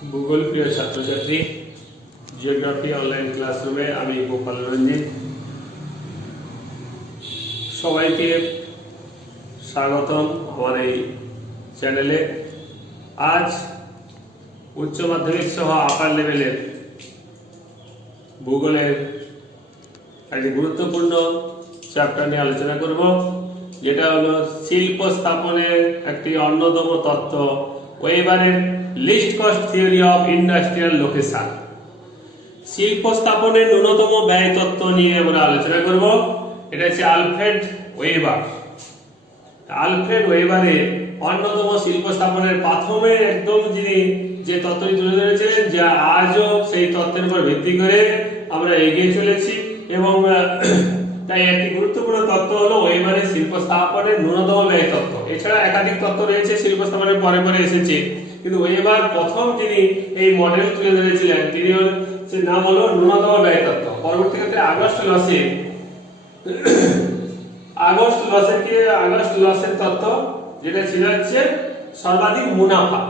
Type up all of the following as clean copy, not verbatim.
ভূগোল প্রিয় ছাত্রছাত্রী, জিওগ্রাফি অনলাইন ক্লাসরুমে আমি গোপাল রঞ্জিত সবাইকে স্বাগতম আমার এই চ্যানেলে। আজ উচ্চ মাধ্যমিক সহ আপার লেভেলের ভূগোলের একটি গুরুত্বপূর্ণ চ্যাপ্টার নিয়ে আলোচনা করব, যেটা হলো শিল্প স্থাপনের একটি অন্যতম তত্ত্ব, ওয়েবারের least cost theory of industrial location. শিল্প স্থাপনের ন্যূনতম ব্যয় তত্ত্ব নিয়ে আমরা আলোচনা করব। এটা হচ্ছে আলফ্রেড ওয়েবার। আলফ্রেড ওয়েবারের অন্যতম শিল্প স্থাপনের প্রাথমের একদম যিনি যে তত্ত্বটি তুলে ধরেছিলেন, যা আজও সেই তত্ত্বের উপর ভিত্তি করে আমরা এগিয়ে চলেছি। এবং তাই একটি গুরুত্বপূর্ণ তত্ত্ব হলো ওয়েবারের শিল্প স্থাপনের ন্যূনতম ব্যয় তত্ত্ব। এছাড়া একাধিক তত্ত্ব রয়েছে শিল্প স্থাপনের পরে পরে এসেছে, কিন্তু ওয়েবার প্রথম যিনি এই মডেল তুলে ধরেছিলেন তিনি নাম হলো ন্যূনতম ব্যয় তত্ত্ব। পরবর্তী ক্ষেত্রে আগস্ট লসের তত্ত্ব, যেটা ছিল হচ্ছে সর্বাধিক মুনাফা।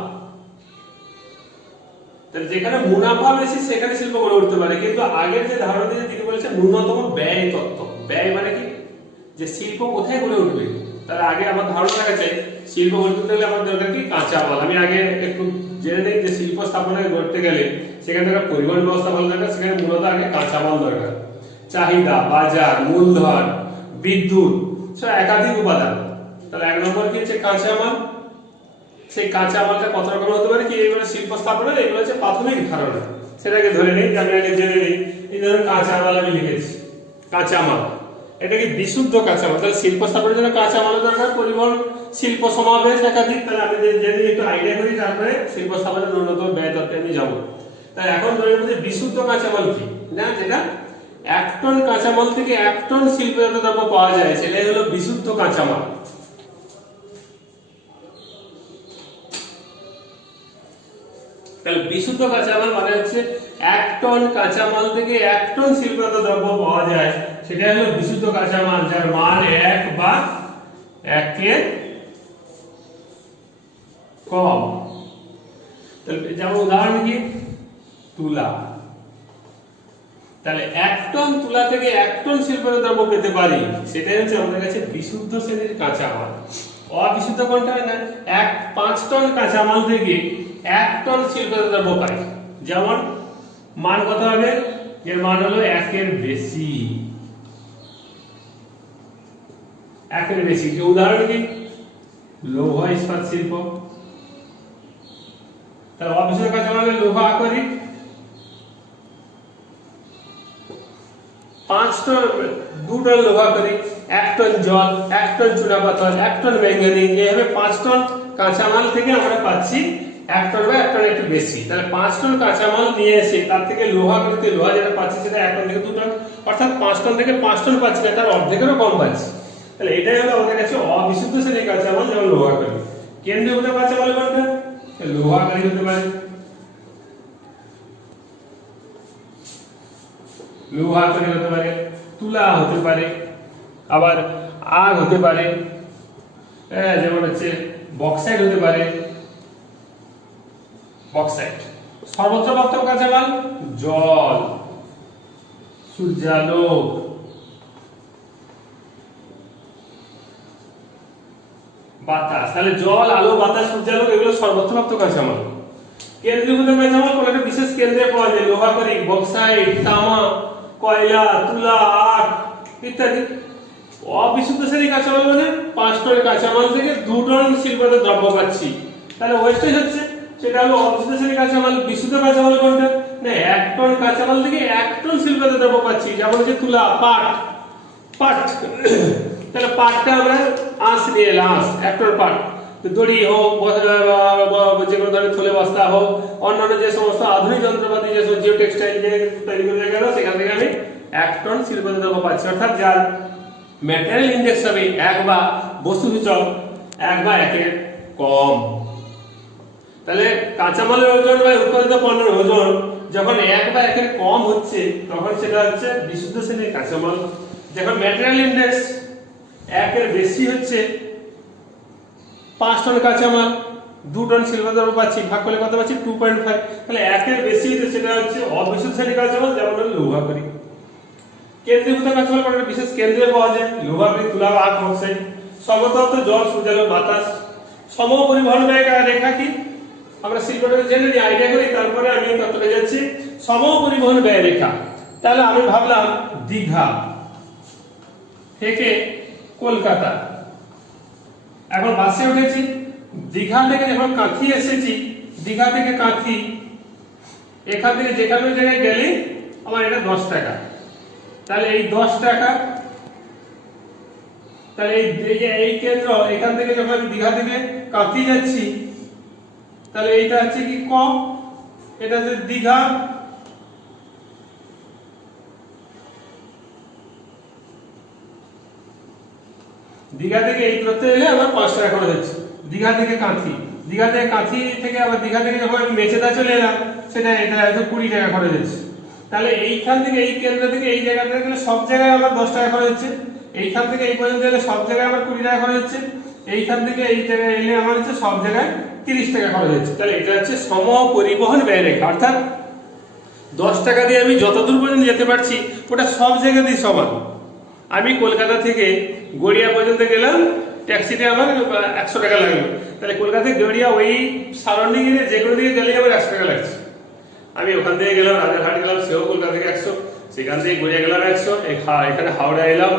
যেখানে মুনাফা বেশি সেখানে শিল্প গড়ে উঠতে পারে, কিন্তু আগের যে ধারণা দিয়ে তিনি বলেছেন ন্যূনতম ব্যয় তত্ত্ব। ব্যয় মানে কি, যে শিল্প কোথায় গড়ে উঠবে। তার আগে আমার ধারণা রাখা চাই শিল্প গড়ে তুলতে গেলে আমার দরকার কি, কাঁচা মাল। আমি আগে একটু জেনে নেই যে শিল্প স্থাপনা করতে গেলে সেখানে দরকার পরিবহন ব্যবস্থা ভালো দরকার, সেখানে মূলত আগে কাঁচা মাল দরকার। চাহিদা, বাজার, মূলধন, বিদ্যুৎ, সব একাধিক উপাদান। তাহলে এক নম্বর কি হচ্ছে কাঁচা মাল। সেই কাঁচা মালটা কত রকম হতে পারে, কি এইগুলো শিল্প স্থাপনা, এগুলো হচ্ছে প্রাথমিক ধারণা। সেটাকে ধরে নেই, আমি আগে জেনে নেই। এই ধরনের কাঁচা মাল আমি লিখেছি, কাঁচা মাল। এটা কি বিশুদ্ধ কাঁচা মাল। তাহলে শিল্প স্থাপনের জন্য কাঁচা মালের দরকার, পরিবহন, শিল্প সমাবেশ একাধিক। তাহলে আমি জেনে একটু আইডিয়া করি, তারপরে শিল্প স্থাপনের ন্যূনতম ব্যয় তত্ত্বে আমি যাবো। তাই এখন ধরে মধ্যে বিশুদ্ধ কাঁচা মাল কি না, যেটা 1 টন কাঁচা মাল থেকে 1 টন শিল্পজাত দ্রব্য পাওয়া যায়, সেটাই হলো বিশুদ্ধ কাঁচা মাল। তাহলে বিশুদ্ধ কাঁচা মাল মানে হচ্ছে 1 টন কাঁচা মাল থেকে 1 টন শিল্পজাত দ্রব্য পাওয়া যায়, সেটা হলো বিশুদ্ধ কাঁচা মাল, যার মান 1 বা 1 এর কম। তাহলে যেমন উদাহরণ কি, তুলা। তাহলে 1 টন তুলা থেকে 1 টন শিল্পজাত দ্রব্য পেতে পারি, সেটাই হচ্ছে আমাদের কাছে বিশুদ্ধ শ্রেণীর কাঁচা মাল। অবিশুদ্ধ কোনটা হয় না, 5 টন কাঁচা মাল থেকে 1 টন শিল্পজাত দ্রব্য পাই। যেমন মান কত হবে, এর মান হলো 1 এর বেশি। 1 এর বেশি যে উদাহরণ কি, লৌহ ইস্পাত শিল্প। তাহলে অবিশুদ্ধ কাঁচা মাল লৌহ আকরিক। 2 টন লোহা করি, 1 টন জল, 1 টন চুনাপাথর, 1 টন ম্যাঙ্গানিজ। এইভাবে 5 টন কাঁচামাল থেকে আমরা পাচ্ছি 1 টন বা 1 টন একটু বেশি। তাহলে 5 টন কাঁচামাল নিয়ে এসে তার থেকে লোহা করতে, লোহা যেটা পাচ্ছি সেটা 1 টন থেকে 2 টন, অর্থাৎ 5 টন থেকে 5 টন পাচ্ছি না, তার অর্ধেকেরও কম পাচ্ছি। তাহলে এটাই হলো আমাদের কাছে অবিশুদ্ধ শ্রেণীর কাঁচামাল, যেমন লোহা করি। কেন্দ্রীয় কাঁচামাল কোনটা, লোহা করি হতে পারে, লোহা করি হতে পারে, তুলা হতে পারে, আবার আগ হতে পারে, যেমন হচ্ছে বক্সাইট হতে পারে। বক্সাইট সর্বত্র প্রাপ্ত কাঁচামাল, জল, সূর্যালোক, বাতাস। তাহলে জল, আলো, বাতাস, সূর্যালোক এগুলো সর্বত্র প্রাপ্ত কাঁচামাল। কেন্দ্রীভূত কাঁচামাল কোন একটা বিশেষ কেন্দ্রে পাওয়া যায়, লোহা করি, বক্সাইট, তামা, কয়লা, তুলা, আখ ইত্যাদি। অবিশুদ্ধ শ্রেণীর কাঁচামাল মানে 5 টন কাঁচামাল থেকে 2 টন শিল্পজাত দ্রব্য পাচ্ছি। তাহলে ওয়েস্টেজ হচ্ছে, সেটা হলো অবিশুদ্ধ শ্রেণীর কাঁচামাল। বিশুদ্ধ কাঁচামাল কোনটা না, 1 টন কাঁচামাল থেকে 1 টন শিল্পজাত দ্রব্য পাচ্ছি, যেমন হচ্ছে তুলা, পাট। তাহলে পাটটা আমরা আঁশ নিয়ে এলাম, 1 টন পাট। দড়ি হোক, যে কোনো ধরনের থলে বস্তা হোক, অন্যান্য যে সমস্ত আধুনিক যন্ত্রপাতি, যে জিও টেক্সটাইল যে তৈরি করে গেল, সেখান থেকে আমি 1 টন শিল্পজাত দ্রব্য পাচ্ছি, অর্থাৎ যার ম্যাটেরিয়াল ইন্ডেক্স হবে 1 বা বস্তুসূচক 1 বা 1 এর কম। তাহলে কাঁচামালের ওজন বা উৎপাদিত পণ্যের ওজন যখন 1 বা 1 এর কম হচ্ছে, তখন সেটা হচ্ছে বিশুদ্ধ শ্রেণীর কাঁচামাল। যখন ম্যাটেরিয়াল ইন্ডেক্স 1 এর বেশি হচ্ছে, 5 টন কাঁচামাল 2 টন শিল্প দ্রব্য পাচ্ছি, ভাগ করলে কত পাচ্ছি 2.5। তাহলে একের বেশি হচ্ছে সেটা হচ্ছে অবিশুদ্ধ শ্রেণীর কাঁচামাল, যেমন হলো লৌহকরি। কেন্দ্রীভূত কাঁচামাল কোনটা বিশেষ কেন্দ্রে পাওয়া যায়, লৌহকরি, তুলা, আখ, বক্সাইট। সর্বতত্ত্ব জল, সূর্যালোক, বাতাস। সম পরিবহন ব্যয় রেখা কি আমরা শিল্পটাকে জেনে নিই, আইডিয়া করি, তারপরে আমি তত্ত্বটা যাচ্ছি। সম পরিবহন ব্যয় রেখা, তাহলে আমি ভাবলাম দীঘা থেকে কলকাতা, এখন বাসে উঠেছি, দীঘা থেকে যখন কাঁথি এসেছি, দীঘা থেকে কাঁথি, এখান থেকে যে কোনো জায়গায় গেলে আমার এটা 10 টাকা। তাহলে এই 10 টাকা, তাহলে এই কেন্দ্র, এখান থেকে যখন আমি দীঘা থেকে কাঁথি যাচ্ছি, তাহলে এইটা হচ্ছে কি ক, এটা হচ্ছে দীঘা, দীঘা থেকে এই দূরত্বে এলে আমার 5 টাকা খরচ হচ্ছে। দীঘা থেকে কাঁথি, দীঘা থেকে কাঁথি থেকে আবার দীঘা থেকে যখন আমি মেচেদা চলে এলাম, সেটা এটা হয়তো 20 টাকা খরচ হচ্ছে। তাহলে এইখান থেকে এই কেন্দ্র থেকে এই জায়গাতে গেলে সব জায়গায় আমার 10 টাকা খরচ হচ্ছে, এইখান থেকে এই পর্যন্ত এলে সব জায়গায় আমার 20 টাকা খরচ হচ্ছে, এইখান থেকে এই জায়গায় এলে আমার হচ্ছে সব জায়গায় 30 টাকা খরচ হচ্ছে। তাহলে এটা হচ্ছে সম পরিবহন ব্যয় রেখা, অর্থাৎ 10 টাকা দিয়ে আমি যত দূর পর্যন্ত যেতে পারছি ওটা সব জায়গাতেই সমান। আমি কলকাতা থেকে গড়িয়া পর্যন্ত গেলাম, ট্যাক্সিতে আমার 100 টাকা লাগলো, তাহলে কলকাতা থেকে গড়িয়া ওই সারাউন্ডিং এ যে কোনো দিকে গেলে আমার 100 টাকা লাগছে। আমি ওখান থেকে গেলাম রাজারহাট গেলাম, সেও কলকাতা থেকে 100, সেখান থেকে গড়িয়া গেলাম 100, এখানে হাওড়া এলাম,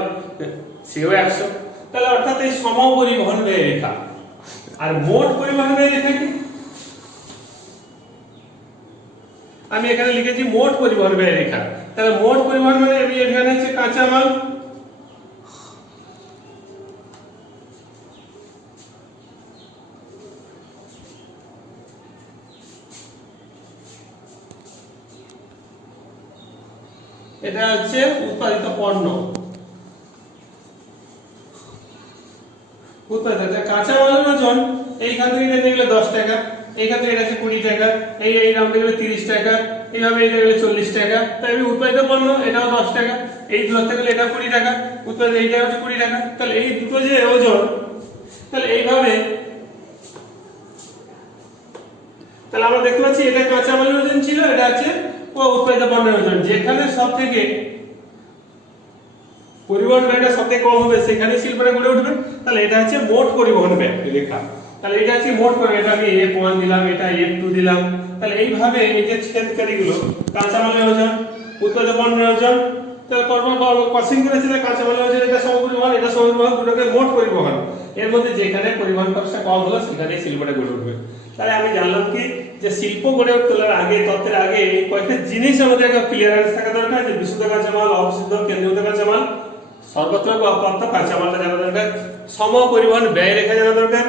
সেও 100। তাহলে অর্থাৎ এই সম পরিবহন ব্যয় রেখা। আর মোট পরিবহন ব্যয় রেখা কি, আমি এখানে লিখেছি মোট পরিবহন ব্যয় রেখা। তাহলে মোট পরিবহন মানে আমি এখানে হচ্ছে কাঁচামাল, এটা হচ্ছে উৎপাদিত পণ্য, উৎপাদিত কাঁচামালের ওজন এইখান থেকে এটা গেলে 10 টাকা, এইখান থেকে এটা হচ্ছে 20 টাকা, এই রাউন্ডে গেলে 30 টাকা, এইভাবে এটা গেলে 40 টাকা। তাই আমি উৎপাদিত পণ্য এটাও 10 টাকা, এই দূরত্বে গেলে এটা 20 টাকা, উৎপাদিত এইটা হচ্ছে 20 টাকা। তাহলে এই দুটো যে ওজন, তাহলে এইভাবে তাহলে আমরা দেখতে পাচ্ছি এটা কাঁচামালের ওজন ছিল, এটা আছে উৎপাদিত পণ্যের ওজন। যেখানে সব থেকে পরিবহন ব্যয়টা সবথেকে কম হবে সেখানে শিল্পটা গড়ে উঠবে। তাহলে এটা হচ্ছে মোট পরিবহন ব্যয় রেখা। তাহলে এটা হচ্ছে মোট পরিবহন, এটা আমি F1 দিলাম, এটা F2 দিলাম। তাহলে এইভাবে এই যে ছেদকারীগুলো, কাঁচামালের ওজন, উৎপাদিত পণ্যের ওজন, তাহলে কসিং করেছে কাঁচামালের ওজন, এটা সমপরিবহন, এটা সমপরিবহন, দুটোকে মোট পরিবহন। এর মধ্যে যেখানে পরিবহন খরচটা কম হলো সেখানে শিল্পটা গড়ে উঠবে। তাহলে আমি জানলাম কি যে শিল্প গড়ে তোলার আগে, তত্ত্বের আগে কয়েকটা জিনিস আমাদের একটা ক্লিয়ারেন্স থাকা দরকার, যে বিশুদ্ধ কাঁচামাল, অবিশুদ্ধ, কেন্দ্রীভূত কাঁচামাল, সর্বত্র প্রাপ্ত কাঁচামালটা জানা দরকার, সম পরিবহন ব্যয় রেখা জানা দরকার,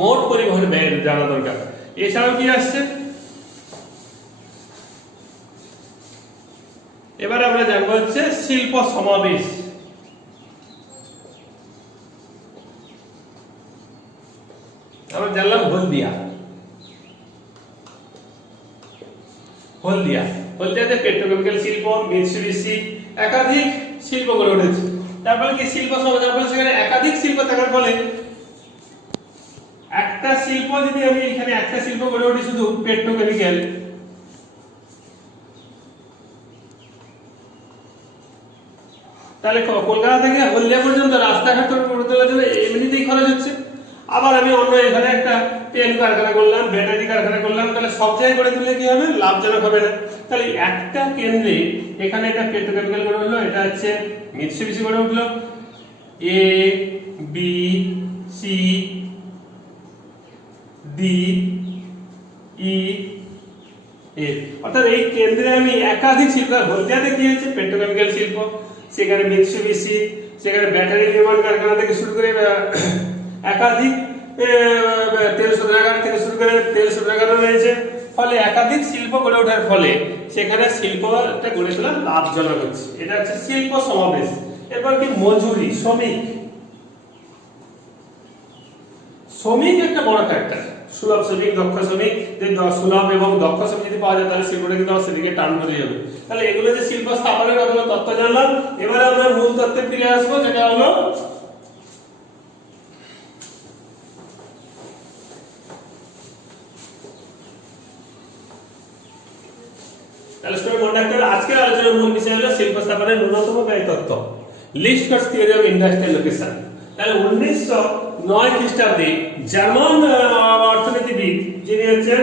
মোট পরিবহন ব্যয় জানা দরকার। এছাড়াও কি আসছে, এবারে আমরা জানবো হচ্ছে শিল্প সমাবেশ। আমরা জানলাম হলদিয়াতে পেট্রোকেমিক্যাল শিল্প, মিৎসুবিশি, একাধিক শিল্প গড়ে উঠেছে। তারপরে কি শিল্প সমাবেশ, তারপরে সেখানে একাধিক শিল্প থাকার ফলে একটা শিল্প, যদি আমি এখানে একটা শিল্প গড়ে উঠি শুধু পেট্রোকেমিক্যাল, তাহলে কলকাতা থেকে হলদিয়া পর্যন্ত রাস্তাঘাট গড়ে তোলার জন্য এমনিতেই খরচ হচ্ছে। আবার আমি অন্য এখানে একটা পেন কারখানা করলাম, ব্যাটারি কারখানা করলাম, তাহলে সব জায়গায় গড়ে তুললে কি হবে, লাভজনক হবে না। তাহলে একটা কেন্দ্রে এখানে একটা পেট্রোকেমিক্যাল গড়ে উঠলো, এটা হচ্ছে মিৎসুবিশি গড়ে উঠলো, A B C D E F, অর্থাৎ এই কেন্দ্রে আমি একাধিক শিল্প, হলদিয়াতে কি হচ্ছে পেট্রোকেমিক্যাল শিল্প, সেখানে মিৎসুবিশি, সেখানে ব্যাটারি নির্মাণ কারখানা থেকে শুরু করে একাধিক তেল শোধনাগার থেকে শুরু করে তেল শোধনাগারও রয়েছে। ফলে একাধিক শিল্প গড়ে ওঠার ফলে সেখানে শিল্পটা গড়ে তোলা লাভজনক হচ্ছে। এটা হচ্ছে শিল্প সমাবেশ। এরপর কি মজুরি, শ্রমিক একটা বড় ফ্যাক্টর। সুলভ শ্রমিক, দক্ষ শ্রমিক, যে সুলভ এবং দক্ষ শ্রমিক যদি পাওয়া যায় তাহলে শিল্পটা কিন্তু আমার সেদিকে টান ধরে যাবে। তাহলে এগুলো যে শিল্প স্থাপনের কতগুলো তত্ত্ব জানলাম, এবারে আমরা মূল তত্ত্বে ফিরে আসবো, যেটা হলো তাহলে স্টুডেন্ট মনে রাখতে হবে আজকের আলোচনার মূল বিষয় হলো শিল্প স্থাপনের ন্যূনতম ব্যয় তত্ত্ব, least cost theory of industrial location. তাহলে 1909 খ্রিস্টাব্দে জার্মান অর্থনীতিবিদ যিনি হচ্ছেন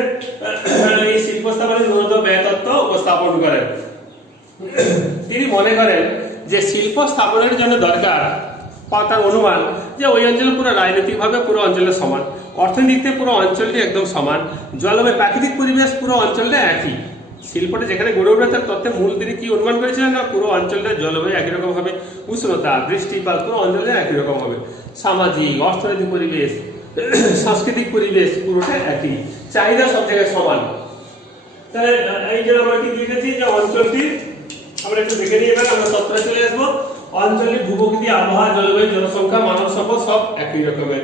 এই শিল্প স্থাপনের ন্যূনতম ব্যয় তত্ত্ব উপস্থাপন করেন। তিনি মনে করেন যে শিল্প স্থাপনের জন্য দরকার তার অনুমান যে ওই অঞ্চলে পুরো রাজনৈতিকভাবে পুরো অঞ্চলের সমান, অর্থনীতিতে পুরো অঞ্চলটি একদম সমান, জলবায়ু প্রাকৃতিক পরিবেশ পুরো অঞ্চলটা একই। শিল্পটা যেখানে গড়ে উঠবে তার তত্ত্বের মূল তিনি কি অনুমান করেছিলেন না পুরো অঞ্চলটা জলবায়ু একই রকম হবে, উষ্ণতা বৃষ্টিপাত পুরো অঞ্চলে একই রকম হবে, সামাজিক অর্থনৈতিক পরিবেশ সাংস্কৃতিক পরিবেশ পুরোটা একই, চাহিদা সব জায়গায় সমান। তাহলে এই যে আমরা কি লিখেছি যে অঞ্চলটি আমরা একটু দেখে নিই, এবার আমরা তত্ত্বে চলে আসবো। অঞ্চলটির ভূপ্রকৃতি, আবহাওয়া, জলবায়ু, জনসংখ্যা, মানব সম্পদ সব একই রকমের।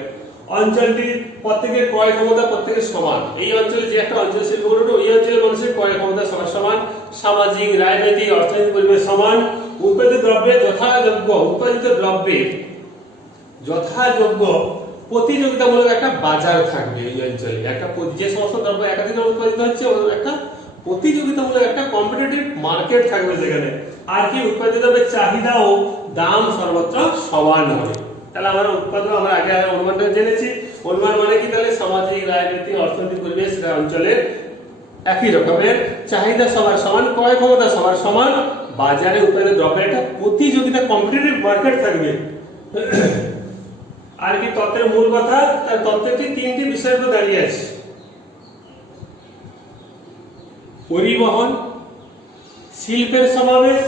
অঞ্চলটি প্রত্যেকের ক্রয় ক্ষমতা প্রত্যেকের সমান। এই অঞ্চলে যে একটা অঞ্চল শিল্প গড়ে ওই অঞ্চলের মানুষের ক্রয় ক্ষমতা সবার সমান, সামাজিক রাজনৈতিক অর্থনৈতিক পরিবেশ সমান, উৎপাদিত দ্রব্যের যথাযোগ্য প্রতিযোগিতামূলক একটা বাজার থাকবে এই অঞ্চলে। একটা যে সমস্ত দ্রব্য একাধিক উৎপাদিত হচ্ছে ওর একটা প্রতিযোগিতামূলক একটা কম্পিটিটিভ মার্কেট থাকবে সেখানে। আর কি উৎপাদিত দ্রব্যের চাহিদা ও দাম সর্বত্র সমান হবে। তাহলে আমরা উৎপাদন আমরা আগে অনুমানটা জেনেছি। অনুমান মানে কি? তাহলে সামাজিক রাজনৈতিক অর্থনৈতিক পরিবেশ অঞ্চলের একই রকমের, চাহিদা সবার সমান, ক্রয় ক্ষমতা সবার সমান, বাজারে উৎপাদিত দ্রব্যের একটা প্রতিযোগিতা কম্পিটিটিভ মার্কেট থাকবে। আর কি তত্ত্বের মূল কথা? তার তত্ত্বটি তিনটি বিষয়ের উপর দাঁড়িয়ে আছে: পরিবহন, শিল্পের সমাবেশ,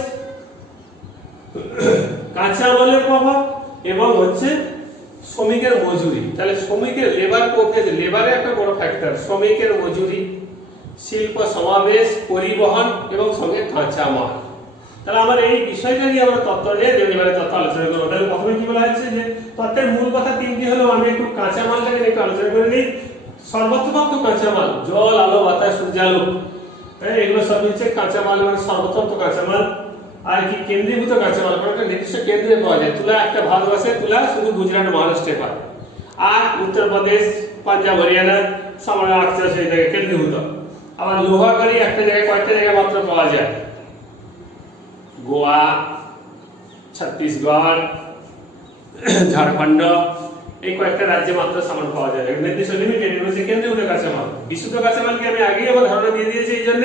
কাঁচামালের প্রভাব এবং হচ্ছে শ্রমিকের মজুরি। তাহলে শ্রমিকের লেবার কোফেজ, লেবারে একটা বড় ফ্যাক্টর, শ্রমিকের মজুরি, শিল্প সমাবেশ, পরিবহন এবং সঙ্গে কাঁচামাল। তাহলে আমার এই বিষয়টা নিয়ে আমরা তত্ত্ব নিয়ে এবারে তত্ত্ব আলোচনা করবো। তাহলে প্রথমে কি বলা হচ্ছে যে তত্ত্বের মূল কথা তিনটি হলো। আমি একটু কাঁচামালটাকে একটু আলোচনা করে নিই। সর্বপ্রথম কাঁচামাল জল, আলো, বাতাস, সূর্যালোক, এগুলো সব হচ্ছে কাঁচামাল, মানে সর্বপ্রথম কাঁচামাল। আর কি কেন্দ্রীভূত কাঁচামাল, একটা নির্দিষ্ট কেন্দ্রে পাওয়া যায়। তুলা একটা ভারতবর্ষের তুলা শুধু গুজরাট মহারাষ্ট্রে পায়, আর উত্তরপ্রদেশ, পাঞ্জাব, হরিয়ানা সামান্য আটটা সেই জায়গায় কেন্দ্রীভূত। আবার লোহাগাড়ি একটা জায়গায় কয়েকটা জায়গায় মাত্র পাওয়া যায়, গোয়া, ছত্তিশগড়, ঝাড়খণ্ড এই কয়েকটা রাজ্যে মাত্র সামান পাওয়া যায়, নির্দিষ্ট লিমিটেড হচ্ছে কেন্দ্রীভূত কাঁচামাল। বিশুদ্ধ কাঁচামালকে আমি আগেই আমার ধারণা দিয়ে দিয়েছি। এই জন্য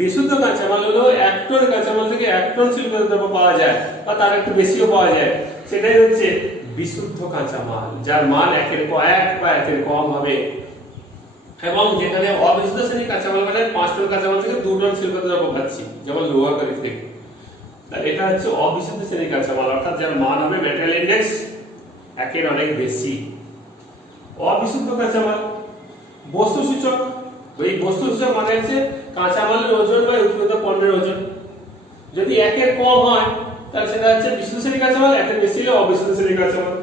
বিশুদ্ধ কাঁচামাল হলো 1 টন কাঁচামাল থেকে 1 টন শিল্প দ্রব্য পাওয়া যায় বা তার একটু বেশিও পাওয়া যায়, সেটাই হচ্ছে বিশুদ্ধ কাঁচামাল, যার মান 1 বা 1 কম হবে। এবং যেখানে অবিশুদ্ধ শ্রেণীর কাঁচামাল মানে 5 টন কাঁচামাল থেকে 2 টন শিল্প দ্রব্য পাচ্ছি, যেমন লোহাগাড়ি থেকে। তাহলে এটা হচ্ছে অবিশুদ্ধ শ্রেণীর কাঁচামাল, অর্থাৎ যার মান হবে মেটাল ইন্ডেক্স 1 অনেক বেশি। অবিশুদ্ধ কাঁচামাল বস্তুসূচক, ওই বস্তুসূচক মানে হচ্ছে কাঁচামালের ওজন বা উৎপাদিত পণ্যের ওজন। যদি 1 কম হয় তাহলে সেটা হচ্ছে বিশুদ্ধ শ্রেণীর কাঁচামাল, 1 বেশি হলে অবিশুদ্ধ শ্রেণীর কাঁচামাল।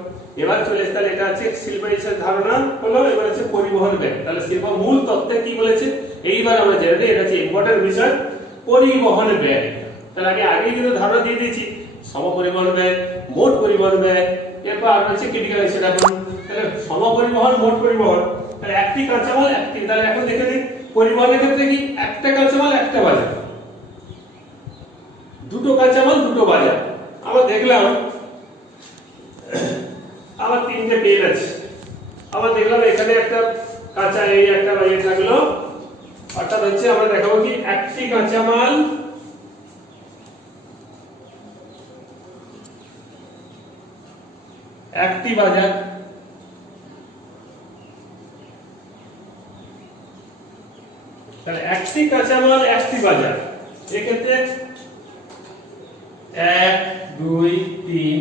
এবার চলে আসে, তাহলে এটা হচ্ছে শিল্পের হিসেবে ধারণা হলো। এবার হচ্ছে পরিবহন ব্যয়। তাহলে শিল্প মূল তত্ত্বে কি বলেছে এইবার আমরা জেনে নিই। এটা হচ্ছে ইম্পর্টেন্ট বিষয়, পরিবহন ব্যয়। তাহলে আগেই কিন্তু ধারণা দিয়ে দিয়েছি, সমপরিবহন ব্যয়, মোট পরিবহন ব্যয়, এরপর আর হচ্ছে ক্রিটিক্যাল সেটা। তাহলে সমপরিবহন, মোট পরিবহন, তাহলে একটি কাঁচামাল একটি। তাহলে এখন দেখে নিই পরিবহনের ক্ষেত্রে কি একটা কাঁচামাল একটা বাজার, দুটো কাঁচামাল দুটো বাজার। আমরা দেখলাম আমার 3টে পেজ আছে। আমরা দেখলাম এখানে একটা কাঁচা এই একটা বাজার থাকলো, অর্থাৎ হচ্ছে আমরা দেখাবো কি একটি কাঁচামাল একটি বাজার। তাহলে একটি কাঁচামাল একটি বাজার, এক্ষেত্রে 1 2 3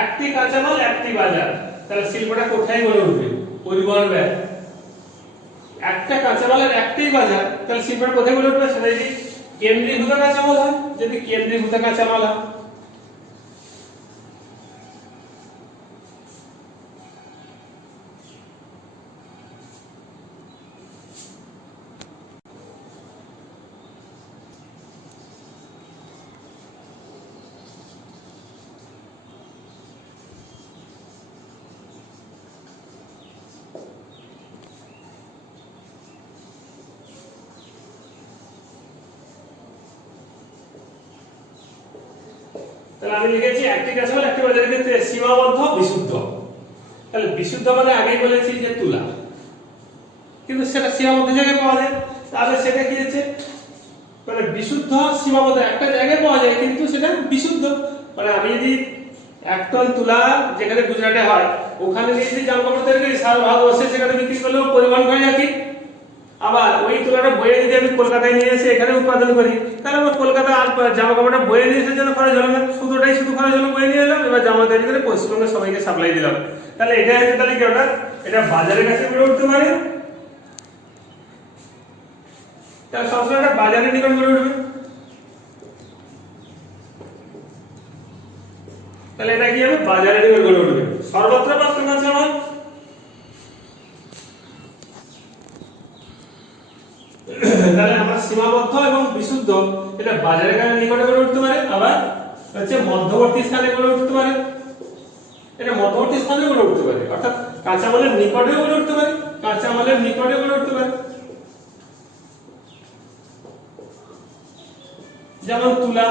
একটি কাঁচামাল একটি বাজার। তাহলে শিল্পটা কোথায় গড়ে উঠবে? পরিবহন ব্যয়। একটা কাঁচামালের একটাই বাজার, তাহলে শিল্পটা কোথায় গড়ে উঠবে? সেটা যদি কেন্দ্রীভূত কাঁচামাল হয়, যদি কেন্দ্রীভূত কাঁচামাল হয়। তাহলে আমি লিখেছি একটি কাঁচামাল একটি বাজারের ক্ষেত্রে সীমাবদ্ধ বিশুদ্ধ। তাহলে বিশুদ্ধ মানে আগেই বলেছি যে তুলা, কিন্তু সেটা সীমাবদ্ধ জায়গায় পাওয়া যায়। তাহলে সেটা কি হচ্ছে, মানে বিশুদ্ধ সীমাবদ্ধ একটা জায়গায় পাওয়া যায় কিন্তু সেটা বিশুদ্ধ। মানে আমি যদি 1 টন তুলা যেখানে গুজরাটে হয় ওখানে নিয়ে যদি জামকাপড় তৈরি করি, সারা ভারতবর্ষে সেখানে বিক্রি করলেও পরিবহন করে একই। আবার ওই তুলাটা বয়ে যদি আমি কলকাতায় নিয়ে এসে এখানে উৎপাদন করি, তাহলে আমার কলকাতা আর জামা কাপড়টা বয়ে নিয়ে এসে যেন খরচ হলো না, শুধু খরচ হলো, বয়ে নিয়ে এলাম, এবার জামা তৈরি করে পশ্চিমবঙ্গের সবাইকে সাপ্লাই দিলাম। তাহলে এটা হচ্ছে, তাহলে কি ওটা এটা বাজারের কাছে গড়ে উঠতে পারে, তাহলে সবসময় এটা বাজারের নিকট গড়ে উঠবে। তাহলে এটা কি হবে, বাজারের নিকট গড়ে উঠবে। সর্বত্র প্রাপ্ত কাঁচামাল, তাহলে আমার সীমাবদ্ধ এবং বিশুদ্ধ এটা বাজারের নিকটে গড়ে উঠতে পারে, আবার হচ্ছে মধ্যবর্তী স্থানে গড়ে উঠতে পারে। এটা মধ্যবর্তী স্থানে গড়ে উঠতে পারে, অর্থাৎ কাঁচামালের নিকটে গড়ে উঠতে পারে, কাঁচামালের নিকটে গড়ে উঠতে পারে। যেমন তুলা।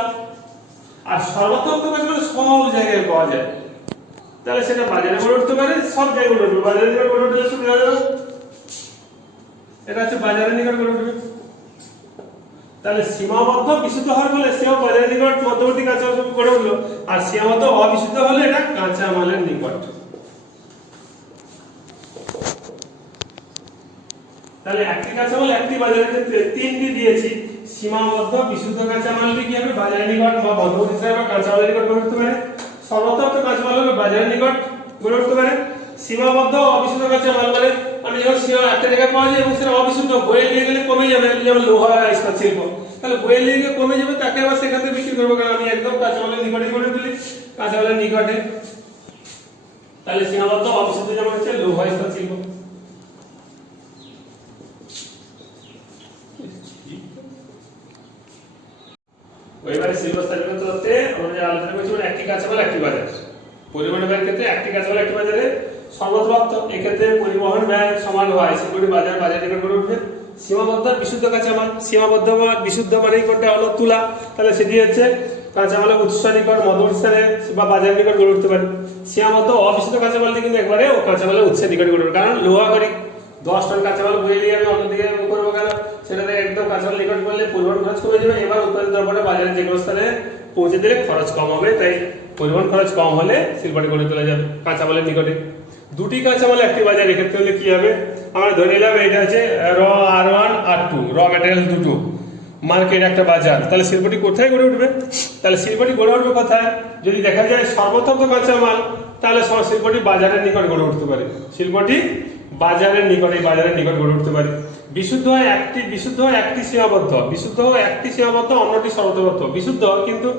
আর সর্বত্র কাঁচামাল সব জায়গায় পাওয়া যায়, তাহলে সেটা বাজারে গড়ে উঠতে পারে, সব জায়গায় গড়ে উঠবে। বাজারে নিকট গড়ে উঠলে সুবিধা হবে, এটা হচ্ছে বাজারের নিকট গড়ে উঠবে। তাহলে সীমাবদ্ধ বিশুদ্ধ হওয়ার ফলে সেও বাজারের নিকট মধ্যবর্তী কাঁচামাল গড়ে উঠলো, আর সীমাবদ্ধ অবিশুদ্ধ হলে এটা কাঁচামালের নিকট। তাহলে একটি কাঁচামাল একটি বাজারের ক্ষেত্রে তিনটি দিয়েছি, সীমাবদ্ধ বিশুদ্ধ কাঁচামালটি কি হবে, বাজারের নিকট বা মধ্যবর্তী স্থানে বা কাঁচামালের নিকট গড়ে উঠতে পারে। সর্বত্র কাঁচামাল হবে বাজারের নিকট গড়ে উঠতে পারে। সীমাবদ্ধ অবিশুদ্ধ কাঁচামাল মানে আমি যখন সীমা একটা জায়গায় পাওয়া যায় এবং সেটা অবিশুদ্ধ, বয়ে নিয়ে গেলে কমে যাবে, যেমন লোহা ইস্পাত শিল্প, তাহলে বয়ে নিয়ে গেলে কমে যাবে, তাকে আবার সেখান থেকে বিক্রি করবো, কারণ আমি একদম কাঁচামালের নিকটে গড়ে তুলি, কাঁচামালের নিকটে। তাহলে সীমাবদ্ধ অবিশুদ্ধ যেমন হচ্ছে লোহা ইস্পাত শিল্প। এবারে শিল্প স্থাপত্য তত্ত্বে আমরা যে আলোচনা করছি, একটি কাঁচামাল একটি বাজার, পরিবহন ব্যয়ের ক্ষেত্রে একটি কাঁচামাল একটি বাজারে সর্বত্র প্রাপ্ত, এক্ষেত্রে পরিবহন ব্যয় সমান হয়, সেগুলি বাজার নিকট গড়ে উঠবে। সীমাবদ্ধ বিশুদ্ধ কাঁচামাল, সীমাবদ্ধ বা বিশুদ্ধ মানেই কোনটা হলো তুলা, তাহলে সেটি হচ্ছে কাঁচামালের উৎস নিকট মধ্যবর্তী স্থানে বা বাজার নিকট গড়ে উঠতে পারে। সীমাবদ্ধ অবিশুদ্ধ কাঁচামালটি কিন্তু একবারে ও কাঁচামালের উৎসের নিকট গড়ে উঠবে, কারণ লোহা করি 10 টন কাঁচামাল বয়ে নিয়ে আমি অন্যদিকে করবো, কেন সেটাতে একদম কাঁচামাল নিকট করলে পরিবহন খরচ কমে যাবে, এবার উৎপাদিত দ্রব্যটা বাজারে যে কোনো স্থানে পৌঁছে দিলে খরচ কম হবে, তাই পরিবহন খরচ কম হলে শিল্পটি গড়ে তোলা যাবে কাঁচামালের নিকটে। দুটি কাঁচামাল একটি বাজার, এক্ষেত্রে হলে কি হবে, আমরা ধরে নিলাম এটা হচ্ছে R1 R2 র ম্যাটেরিয়াল দুটো, মার্কেট একটা বাজার, তাহলে শিল্পটি কোথায় গড়ে উঠবে, তাহলে শিল্পটি গড়ে উঠবে কোথায়, যদি দেখা যায় সর্বত্র কাঁচামাল, তাহলে শিল্পটি বাজারের নিকট গড়ে উঠতে পারে, শিল্পটি বাজারের নিকট গড়ে উঠতে পারে। বিশুদ্ধ হয় একটি সীমাবদ্ধ, অন্যটি সর্বত্র। বিশুদ্ধ কিন্তু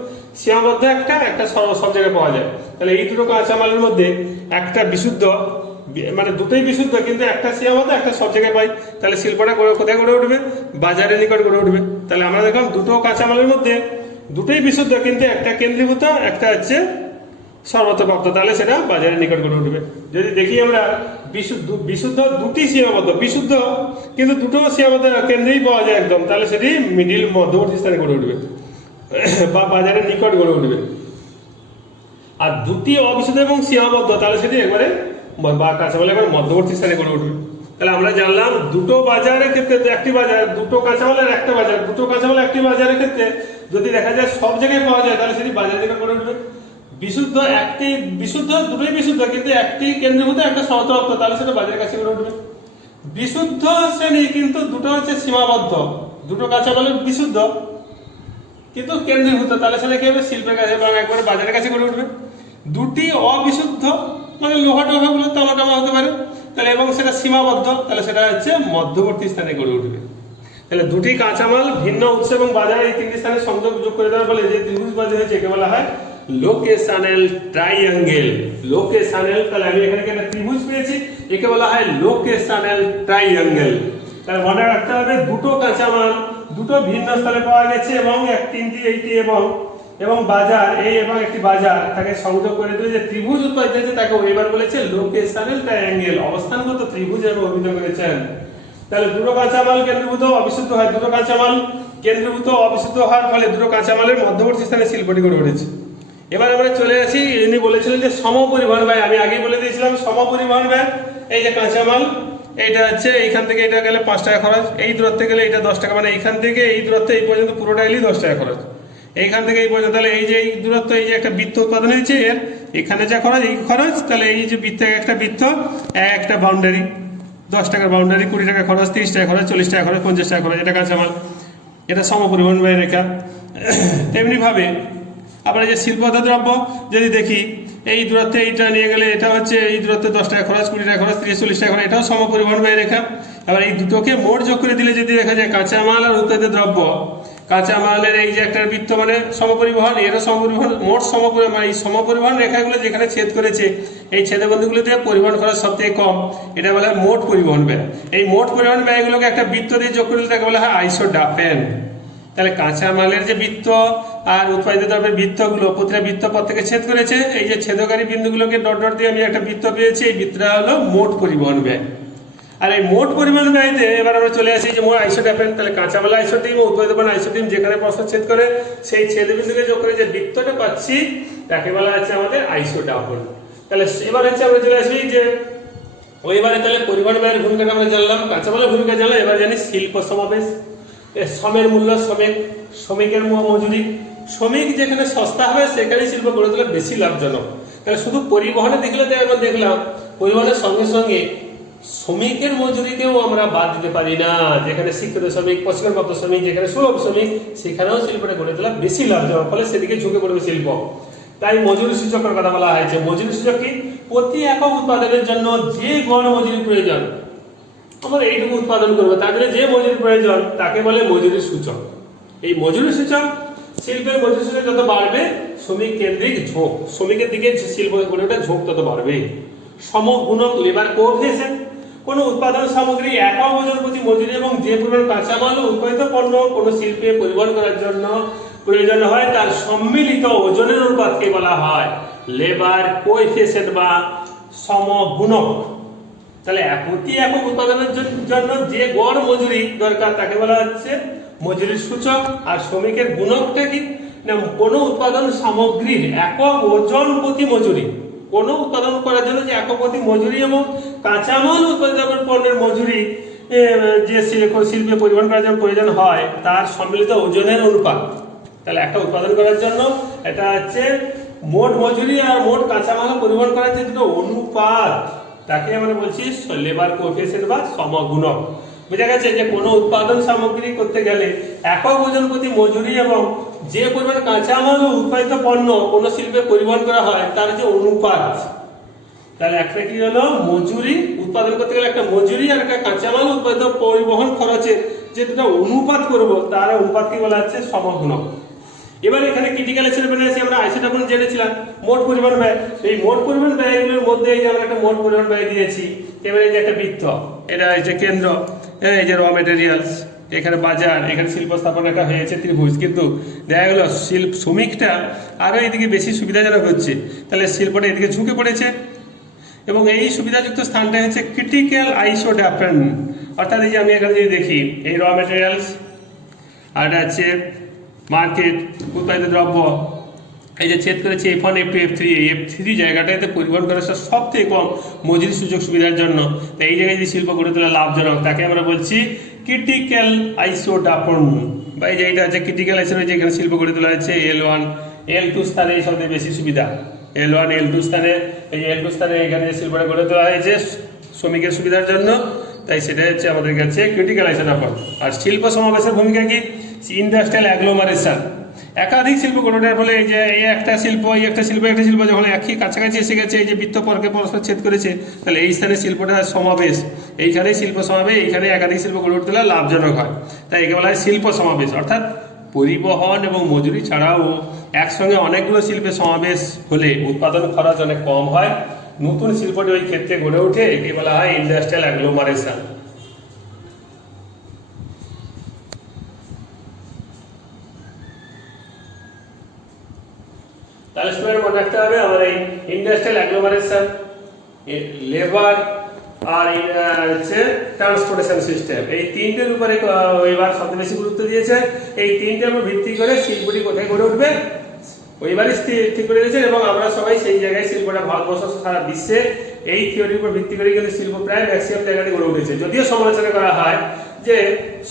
সীমাবদ্ধ একটা সব জায়গায় পাওয়া যায়, তাহলে এই দুটো কাঁচামালের মধ্যে একটা বিশুদ্ধ, মানে দুটোই বিশুদ্ধ কিন্তু একটা সীমাবদ্ধ একটা সব জায়গায় পাই, তাহলে শিল্পটা কোথায় গড়ে উঠবে, বাজারের নিকট গড়ে উঠবে। তাহলে আমরা দেখলাম দুটো কাঁচামালের মধ্যে দুটোই বিশুদ্ধ কিন্তু একটা কেন্দ্রীভূত, একটা হচ্ছে সর্বত্র প্রাপ্ত, তাহলে সেটা বাজারের নিকট গড়ে উঠবে। যদি দেখি আমরা বিশুদ্ধ দুটি সীমাবদ্ধ, বিশুদ্ধ কিন্তু দুটো সীমাবদ্ধ কেন্দ্রেই পাওয়া যায় একদম, তাহলে সেটি মিডিল মধ্যবর্তী স্থানে গড়ে উঠবে বা বাজারের নিকট গড়ে উঠবে। আর দুটি অবিশুদ্ধ এবং সীমাবদ্ধ, তাহলে সেটি একবারে বা কাঁচামাল একবার মধ্যবর্তী স্থানে গড়ে উঠবে। তাহলে আমরা জানলাম দুটো বাজারের ক্ষেত্রে একটি বাজার, দুটো কাঁচামালের একটা বাজার, দুটো কাঁচামাল একটি বাজারের ক্ষেত্রে যদি দেখা যায় সব জায়গায় পাওয়া যায়, তাহলে সেটি বাজারের নিকট গড়ে উঠবে। দুটোই বিশুদ্ধ কিন্তু একটি কেন্দ্রীভূত একটা সর্বত্র, তাহলে সেটা বাজারের কাছে গড়ে উঠবে। বিশুদ্ধ শ্রেণী কিন্তু দুটো হচ্ছে সীমাবদ্ধ, দুটো কাঁচামালের বিশুদ্ধ কিন্তু কেন্দ্রীভূত, তাহলে সেটা কি হবে, শিল্পের কাছে এবং একবারে বাজারের কাছে গড়ে উঠবে। দুটি অবিশুদ্ধ মানে লোহা টোহাগুলো তামা হতে পারে, তাহলে এবং সেটা সীমাবদ্ধ, তাহলে সেটা হচ্ছে মধ্যবর্তী স্থানে গড়ে উঠবে। তাহলে দুটি কাঁচামাল ভিন্ন উৎস এবং বাজার এই তিনটি স্থানে সংযোগ যোগ করে দেওয়ার ফলে যে ত্রিভুজবাদী হয়েছে একে বলা হয় লোকেশনাল ট্রাইঅ্যাঙ্গেল। লোকেশনাল, তাহলে আমি এখানে একটা ত্রিভুজ পেয়েছি, একে বলা হয় লোকেশনাল ট্রাইঅ্যাঙ্গেল। তাহলে মনে রাখতে হবে দুটো কাঁচামাল দুটো ভিন্ন স্থলে পাওয়া গেছে এবং এইটি এবং বাজার এবং একটি বাজার তাকে সংযোগ করে দিলে যে ত্রিভুজ উৎপাদিত হয়েছে তাকে এবার বলেছে লোকেশনাল ট্রাইঅ্যাঙ্গেল, অবস্থানগত ত্রিভুজ এর অভিহিত করেছেন। তাহলে দুটো কাঁচামাল কেন্দ্রীভূত অবিশুদ্ধ হয়, দুটো কাঁচামাল কেন্দ্রীভূত অবিশুদ্ধ হওয়ার ফলে দুটো কাঁচামালের মধ্যবর্তী স্থানে শিল্পটি গড়ে উঠেছে। এবার আমরা চলে আসি, ইনি বলেছিলেন যে সমপরিবহন ব্যয়, আমি আগেই বলে দিয়েছিলাম সমপরিবহন ব্যয়। এই যে কাঁচামাল, এইটা হচ্ছে এইখান থেকে এটা গেলে 5 টাকা খরচ, এই দূরত্বে গেলে এটা 10 টাকা, মানে এইখান থেকে এই দূরত্বে এই পর্যন্ত পুরোটা এলেই 10 টাকা খরচ, এইখান থেকে এই পর্যন্ত। তাহলে এই যে এই দূরত্ব, এই যে একটা বৃত্ত উৎপাদন হয়েছে, এর এখানে যা খরচ এই খরচ, তাহলে এই যে বৃত্ত একটা বৃত্ত একটা বাউন্ডারি, 10 টাকার বাউন্ডারি, 20 টাকা খরচ, 30 টাকা খরচ, 40 টাকা খরচ, 50 টাকা খরচ, এটা কাঁচামাল, এটা সমপরিবহন ব্যয় রেখা। তেমনিভাবে আবার এই যে শিল্পজাত দ্রব্য যদি দেখি, এই দূরত্বে এইটা নিয়ে গেলে এটা হচ্ছে এই দূরত্বে 10 টাকা খরচ, 20 টাকা খরচ, 30-40 টাকা খরচ, এটাও সমপরিবহন ব্যয় রেখা। আবার এই দুটোকে মোট যোগ করে দিলে যদি দেখা যায় কাঁচামাল আর উৎপাদিত দ্রব্য, কাঁচামালের এই যে একটা বৃত্ত মানে সমপরিবহন, এরও সমপরিবহন, মোট সমপরিবহন, মানে এই সমপরিবহন রেখাগুলো যেখানে ছেদ করেছে এই ছেদবিন্দুগুলোতে পরিবহন খরচ সবথেকে কম, এটা বলা হয় মোট পরিবহন ব্যয়। এই মোট পরিবহন ব্যয়গুলোকে একটা বৃত্ত দিয়ে যোগ করে দিলে তাকে বলা হয় আইসোডাপেন। তাহলে কাঁচামালের যে বৃত্ত আর উৎপাদিত দ্রব্যের বৃত্তগুলো, প্রতিটা বৃত্ত পথ থেকে ছেদ করেছে, এই যে ছেদকারী বিন্দুগুলোকে ডট ডট দিয়ে আমি একটা বৃত্ত পেয়েছি, এই বৃত্তটা হলো মোট পরিবহন ব্যয়। আর এই মোট পরিবহন ব্যয়তে এবার আমরা চলে আসি যে মোট আইসোডাপেন, তাহলে কাঁচামাল আইসোটিম ও উৎপাদিত আইসোটিম যেখানে প্রস্থ ছেদ করে সেই ছেদবিন্দুকে যোগ করে যে বৃত্তটা পাচ্ছি তাকে বলা হচ্ছে আমাদের আইসোডাপন। তাহলে এবার হচ্ছে আমরা চলে আসি যে ওইবারে তাহলে পরিবহন ব্যয়ের ভূমিকাটা আমরা জানলাম, কাঁচামালের ভূমিকা জানলাম, এবার জানি শিল্প সমাবেশ। শ্রমের মূল্য, শ্রমিকের মজুরি, শ্রমিক যেখানে সস্তা হবে সেখানে শিল্প গড়ে তোলা বেশি লাভজনক। তাহলে শুধু পরিবহনে দেখলাম পরিবহনের সঙ্গে সঙ্গে শ্রমিকের মজুরিকেও আমরা বাদ দিতে পারি না, যেখানে শিক্ষিত শ্রমিক, প্রশিক্ষণপ্রাপ্ত শ্রমিক, যেখানে সুলভ শ্রমিক, সেখানেও শিল্পটা গড়ে তোলা বেশি লাভজনক, ফলে সেদিকে ঝুঁকে পড়বে শিল্প। তাই মজুরি সূচকের কথা বলা হয়েছে। মজুরি সূচক কি? প্রতি একক উৎপাদনের জন্য যে গড় মজুরি প্রয়োজন, আমরা এইটুকু উৎপাদন করবো, তার জন্য যে মজুরি প্রয়োজন তাকে বলে মজুরি সূচক। এই মজুরি সূচক, শিল্পের মজুরি সূচক যত বাড়বে শ্রমিক কেন্দ্রিক ঝোঁক, শ্রমিকের দিকে শিল্প গড়ে ওঠা ঝোঁক তত বাড়বে। সমগুণক লেবার কোএফিসিয়েন্ট, কোনো উৎপাদন সামগ্রী একক ওজন প্রতি মজুরি এবং যে পরিমাণ কাঁচামাল ও উৎপাদিত পণ্য কোনো শিল্পে পরিবহন করার জন্য প্রয়োজন হয় তার সম্মিলিত ওজনের অনুপাতকে বলা হয় লেবার কোএফিসিয়েন্ট বা সমগুণক। তাহলে প্রতি একক উৎপাদনের জন্য যে গড় মজুরি দরকার তাকে বলা হচ্ছে মজুরির সূচক। আর শ্রমিকের গুণকটা কি না, কোনো উৎপাদন সামগ্রীর একক ওজন প্রতি মজুরি, কোনো উৎপাদন করার জন্য যে একক প্রতি মজুরি এবং কাঁচামাল উৎপাদিত পণ্যের মজুরি যে শিল্পে পরিবহন করার জন্য প্রয়োজন হয় তার সম্মিলিত ওজনের অনুপাত। তাহলে একটা উৎপাদন করার জন্য এটা হচ্ছে মোট মজুরি আর মোট কাঁচামাল পরিবহন করার যে দুটো অনুপাত, তাকে আমরা বলছি লেবার কোএফিসিয়েন্ট বা সমগুণক। বোঝা গেছে যে কোনো উৎপাদন সামগ্রী করতে গেলে একক ওজন প্রতি মজুরি এবং যে পরিমাণ কাঁচামাল ও উৎপাদিত পণ্য কোনো শিল্পে পরিবহন করা হয় তার যে অনুপাত। তাহলে একটা কি হলো, মজুরি উৎপাদন করতে গেলে একটা মজুরি আর একটা কাঁচামাল উৎপাদিত পরিবহন খরচের যে দুটো অনুপাত করব তার অনুপাতকে বলা হচ্ছে সমগুণক। এবার এখানে ক্রিটিক্যাল এক্সপেরিমেন্টে এসে আমরা আইসোটোপন জেনেছিলাম মোট পরিবহন ব্যয়। এই মোট পরিবহন ব্যয়গুলোর মধ্যে এই যে আমরা একটা মোট পরিবহন ব্যয় দিয়েছি। এবারে এই যে একটা বৃত্ত, এটা এই যে কেন্দ্র, এই যে র মেটেরিয়ালস, এখানে বাজার, এখানে শিল্প স্থাপন একটা হয়েছে ত্রিভুজ, কিন্তু দেখা গেল শ্রমিকটা আরো এইদিকে বেশি সুবিধাজনক হচ্ছে, তাহলে শিল্পটা এদিকে ঝুঁকে পড়েছে এবং এই সুবিধাযুক্ত স্থানটা হচ্ছে ক্রিটিক্যাল আইসোডাপন। অর্থাৎ এই যে আমি এখানে যদি দেখি এই র মেটেরিয়ালস আর এটা হচ্ছে মার্কেট, উৎপাদিত দ্রব্য, এই যে ছেদ করেছে F1 F2 F3, এই F3 জায়গাটাতে পরিবহন করা সব থেকে কম মজুরি সুযোগ সুবিধার জন্য। তাই এই জায়গায় যে শিল্প গড়ে তোলা লাভজনক তাকে আমরা বলছি ক্রিটিক্যাল আইসোডাপন। বা এই যে এটা হচ্ছে ক্রিটিক্যাল আইসোডাপন, যেখানে শিল্প গড়ে তোলা হচ্ছে L1 L2 স্থানে এই সবচেয়ে বেশি সুবিধা। L1 L2 স্থানে, এই L2 স্থানে এখানে যে শিল্পটা গড়ে তোলা হয়েছে শ্রমিকের সুবিধার জন্য, তাই সেটা হচ্ছে আমাদের কাছে ক্রিটিক্যাল আইসোডাপন। আর শিল্প সমাবেশের ভূমিকা কি? ইন্ডাস্ট্রিয়াল অ্যাগ্লোমারেশন, একাধিক শিল্প গড়ে ওঠার ফলে এই যে এই একটা শিল্প একটা শিল্প যখন একই কাছাকাছি এসে গেছে, এই যে বৃত্ত পরকে পরস্পর ছেদ করেছে, তাহলে এই স্থানে শিল্পটা সমাবেশ, এইখানে শিল্প সমাবেশ, এইখানে একাধিক শিল্প গড়ে উঠতে লাভজনক হয়, তাই একে বলা হয় শিল্প সমাবেশ। অর্থাৎ পরিবহন এবং মজুরি ছাড়াও একসঙ্গে অনেকগুলো শিল্পের সমাবেশ হলে উৎপাদন খরচ অনেক কম হয়, নতুন শিল্পটি ওই ক্ষেত্রে গড়ে ওঠে, একে বলা হয় ইন্ডাস্ট্রিয়াল অ্যাগ্লোমারেশন। তাহলে স্টুডেন্ট মনে রাখতে হবে আমার এই ইন্ডাস্ট্রিয়াল অ্যাগ্লোমারেশন, লেবার আর হচ্ছে ট্রান্সপোর্টেশন সিস্টেম, এই তিনটের উপরে এবার সবচেয়ে বেশি গুরুত্ব দিয়েছে। এই তিনটের উপর ভিত্তি করে শিল্পটি কোথায় গড়ে উঠবে, ওইবারই ঠিক করে দিয়েছেন এবং আমরা সবাই সেই জায়গায় শিল্পটা ভারতবর্ষ সারা বিশ্বে এই থিওরির উপর ভিত্তি করে কিন্তু শিল্প প্রায় ম্যাক্সিমাম জায়গাতে গড়ে উঠেছে। যদিও সমালোচনা করা হয় যে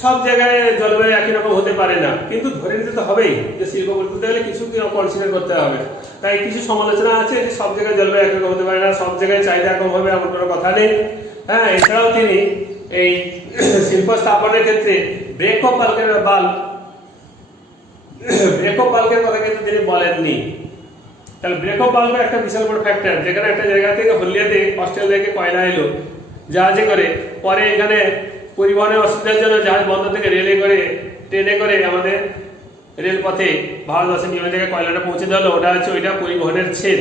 সব জায়গায় জলবায়ু একই রকম হতে পারে না, কিন্তু ধরে নিতে তো হবেই যে শিল্প করতে গেলে কিছু কনসিডার করতে হবে। তাই কিছু সমালোচনা আছে যে সব জায়গায় জলবায়ু একই রকম হতে পারে না, সব জায়গায় চাহিদা কম হবে এমন কোনো কথা নেই। হ্যাঁ, এছাড়াও তিনি এই শিল্প স্থাপনের ক্ষেত্রে ব্রেক অফ বাল্কের কথা কিন্তু তিনি বলেননি। তাহলে ব্রেক অফ বাল্ক একটা বিশাল বড় ফ্যাক্টর, যেখানে একটা জায়গা থেকে হলদিয়াতে অস্ট্রেলিয়াকে কয়লা এলো জাহাজে করে, পরে এখানে পরিবহনের অসুবিধার জন্য জাহাজ বন্দর থেকে রেলে করে ট্রেনে করে আমাদের রেলপথে ভারতবর্ষের বিভিন্ন জায়গায় কয়লাটা পৌঁছে দেওয়া হলো, ওটা হচ্ছে ওইটা পরিবহনের ছেদ।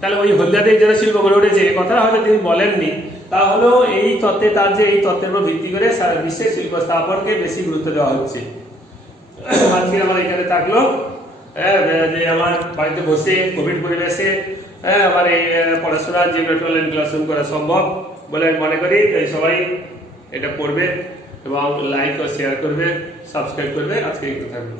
তাহলে ওই হলদিয়াতে যেটা শিল্প গড়ে উঠেছে এ কথা হয়তো তিনি বলেননি, তাহলেও এই তত্ত্বে তার যে এই তত্ত্বের উপর ভিত্তি করে সারা বিশ্বে শিল্প স্থাপনকে বেশি গুরুত্ব দেওয়া হচ্ছে। আজকে আমার এখানে থাকলো যে আমার বাড়িতে বসে কোভিড পরিবেশে আমার এই পড়াশোনা যেগুলো অনলাইন ক্লাসরুম করা সম্ভব বলে আমি মনে করি। তাই সবাই এটা পড়বে এবং লাইক ও শেয়ার করবে, সাবস্ক্রাইব করবে। আজকে একটু থাকবে।